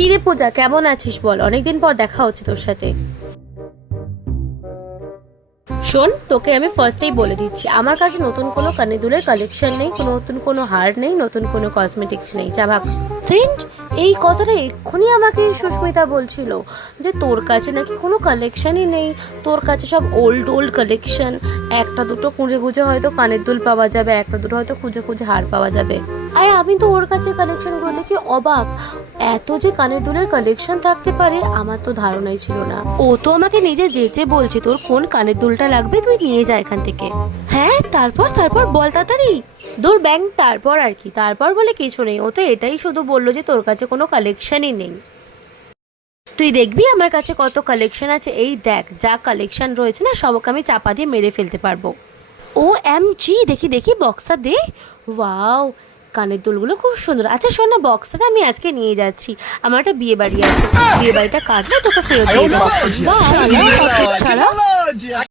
কি রে পূজা, কেমন আছিস বল? অনেকদিন পর দেখা হচ্ছে তোর সাথে। শোন, তোকে আমি ফার্স্টেই বলে দিচ্ছি, আমার কাছে নতুন কোনো কানের দুলের কালেকশন নেই, কোনো নতুন কোনো হার নেই, নতুন কোনো কসমেটিক্স নেই। যা ভাগ। ফ্রেন্ড, এই কথাটা এক্ষুনি আমাকে সুস্মিতা বলছিল যে তোর কাছে নাকি কোনো কালেকশনই নেই, তোর কাছে সব ওল্ড ওল্ড কালেকশন, একটা দুটো খুঁজে খুঁজে হয়তো কানের দুল পাওয়া যাবে, একটা দুটো হয়তো খুঁজে খুঁজে হার পাওয়া যাবে। আর আমি তো ওর কাছে কালেকশনগুলো দেখে অবাক, এত যে কানের দুলের কালেকশন থাকতে পারে আমার তো ধারণাই ছিল না। ও তো আমাকে নিজে যেচে বলছে তোর কোন কানের দুলটা লাগবে তুই নিয়ে যা এখান থেকে। হ্যাঁ, তারপর তারপর বল তাড়াতাড়ি। দূর ব্যাং, তারপর আর কি, তারপর বলে কিছু নেই, ও তো এটাই শুধু বললো যে তোর কাছে কোনো কালেকশনই নেই। তুই দেখবি আমার কাছে কত কালেকশন আছে, এই দেখ যা কালেকশন রয়েছে না সবকে আমি চাপা দিয়ে মেরে ফেলতে পারবো। ও এম জি, দেখি দেখি বক্সটা দে। ওয়াও, কানের দুলগুলো খুব সুন্দর। আচ্ছা শোন না, বক্সটা আমি আজকে নিয়ে যাচ্ছি, আমার একটা বিয়ে বাড়ি আছে, বিয়ে বাড়িটা কাটলে তোকে ফেরত দিয়ে দেবো। বাহ, ছাড়া